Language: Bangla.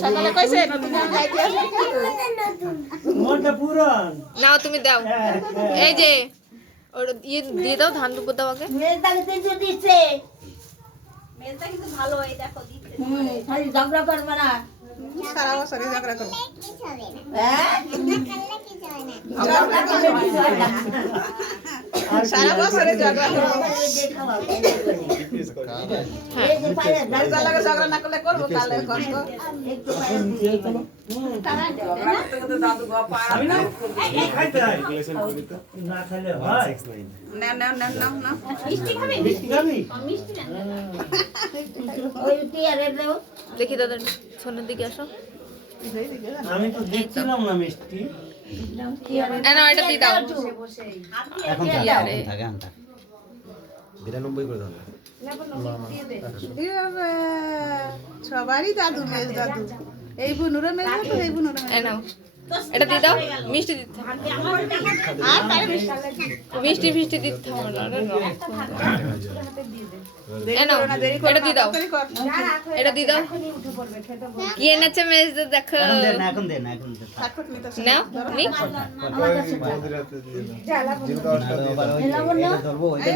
সকালে কইছে নতুন খাইতে আসবে মনটা পুরান নাও তুমি দাও এই যে ওটা দিয়ে দাও ধান দুপুর দাও আগে মেয়েটাকে তিনশো দিচ্ছে মেলটা কিন্তু ভালো এই দেখো দিচ্ছে খালি ঝগড়া করবে না সারা বছর ঝগড়া করো হ্যাঁ সারা বছরে ঝগড়া করো ঝগড়া না করলে করবো তাহলে কষ্ট আমি না খাইতে হয় না খাইলে হয় নাও নাও নাও নাও নাও মিষ্টি খাবে মিষ্টি খাবি মিষ্টি না ওই টিয়ারে দেও দেখি দাদা সোনার দিকে আসো আমি তো দেখছিলাম না মিষ্টি না এটা দিয়ে দাও এখন ইয়ারে। থাকে আনটা 92 করে দাও সবারই দাদু মেজ দাদু এই বুনুরে মেজ দাদু এই বুনুরে মেজ এই নাও এটা দিয়ে দাও মিষ্টি দিতে মিষ্টি ফিষ্টি দিতে হবে না এই নাও এটা দিয়ে দাও এটা দিয়ে দাও কি এনেছে মেজ দেখো এখন দে না এখন দে নাও নি ধরবো ওইটা